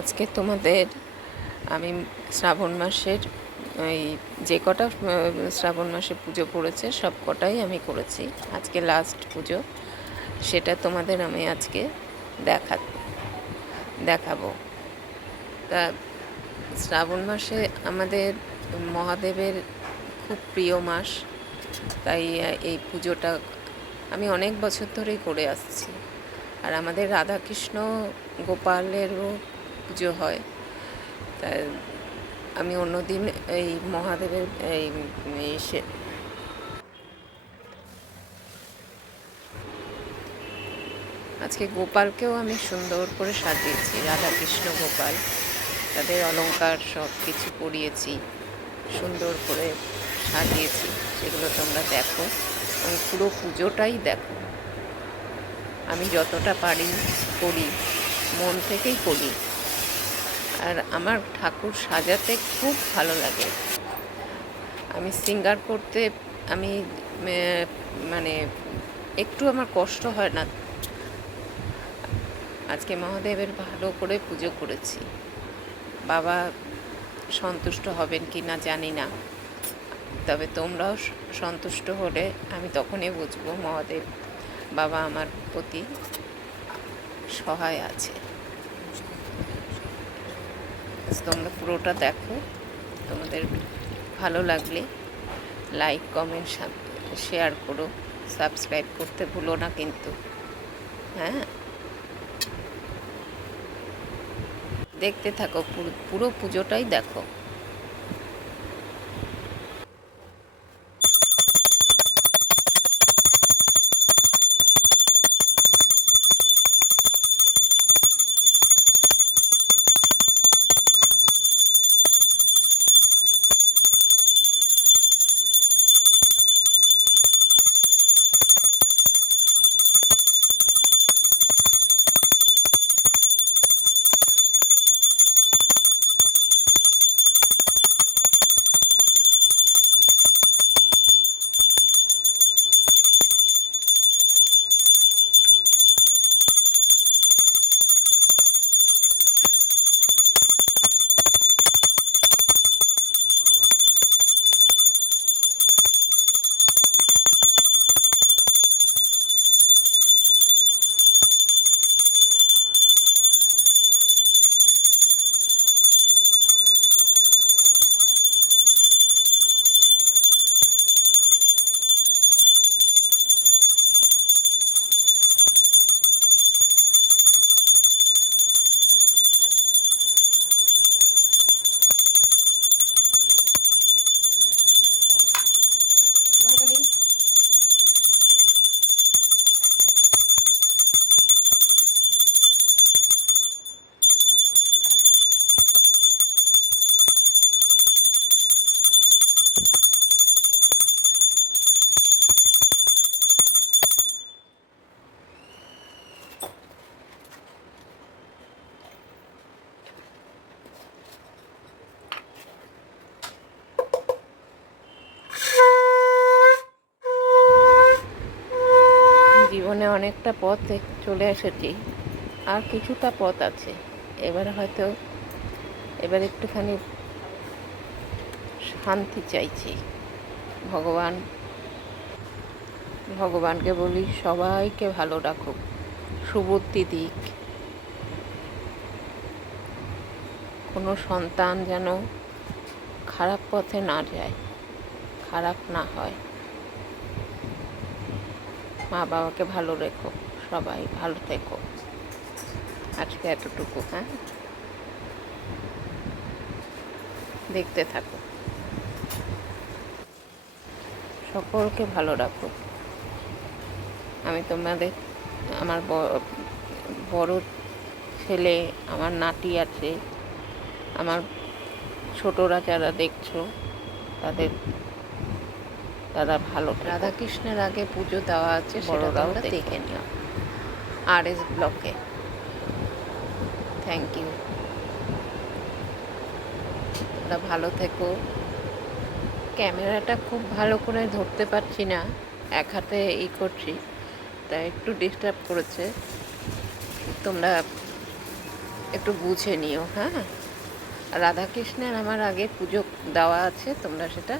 আজকে তোমাদের আমি শ্রাবণ মাসের এই যে কটা শ্রাবণ মাসে পুজো পড়েছে সব কটাই আমি করেছি। আজকে লাস্ট পুজো, সেটা তোমাদের আমি আজকে দেখাবো। তা শ্রাবণ মাসে আমাদের মহাদেবের খুব প্রিয় মাস, তাই এই পুজোটা আমি অনেক বছর ধরেই করে আসছি। আর আমাদের রাধাকৃষ্ণ গোপালেরও পুজো হয়। তা আমি অন্যদিন এই মহাদেবের আজকে গোপালকেও আমি সুন্দর করে সাজিয়েছি। রাধাকৃষ্ণ গোপাল, তাদের অলংকার সব কিছু পরিয়েছি, সুন্দর করে সাজিয়েছি। সেগুলো তোমরা দেখো এবং পুরো পুজোটাই দেখো। আমি যতটা পারি করি, মন থেকেই করি। আর আমার ঠাকুর সাজাতে খুব ভালো লাগে। আমি সিঙ্গার করতে আমি মানে একটু আমার কষ্ট হয় না। আজকে মহাদেবের ভালো করে পুজো করেছি। বাবা সন্তুষ্ট হবেন কি না জানি না, তবে তোমরাও সন্তুষ্ট হলে আমি তখনই বুঝবো মহাদেব বাবা আমার প্রতি সহায় আছে। তোমরা পুরোটা দেখো। তোমাদের ভালো লাগলে লাইক, কমেন্ট, শেয়ার করো। সাবস্ক্রাইব করতে ভুলো না কিন্তু। হ্যাঁ, দেখতে থাকো, পুরো পুজোটাই দেখো। জীবনে অনেকটা পথ চলে এসেছি, আর কিছুটা পথ আছে। এবার একটুখানি শান্তি চাইছি। ভগবানকে বলি সবাইকে ভালো রাখুক, সুবুদ্ধি দিক। কোনো সন্তান যেন খারাপ পথে না যায়, খারাপ না হয়। মা বাবাকে ভালো রেখো, সবাই ভালো থেকো। আজকে এতটুকু। হ্যাঁ, দেখতে থাকো। সকলকে ভালো রাখো। আমি তোমাদের, আমার বড় ছেলে, আমার নাতি আছে, আমার ছোটরা যারা দেখছো তারা ভালো। রাধাকৃষ্ণের আগে পুজো দেওয়া আছে, বড়রাও দেখে নিও RS ব্লকে। Thank you. তোমরা ভালো থেকো। ক্যামেরাটা খুব ভালো করে ধরতে পারছি না, এক হাতে করছি, তাই একটু ডিস্টার্ব করেছে। তোমরা একটু গুছে নিও, হ্যাঁ। রাধাকৃষ্ণের আমার আগে পুজো দেওয়া আছে, তোমরা সেটা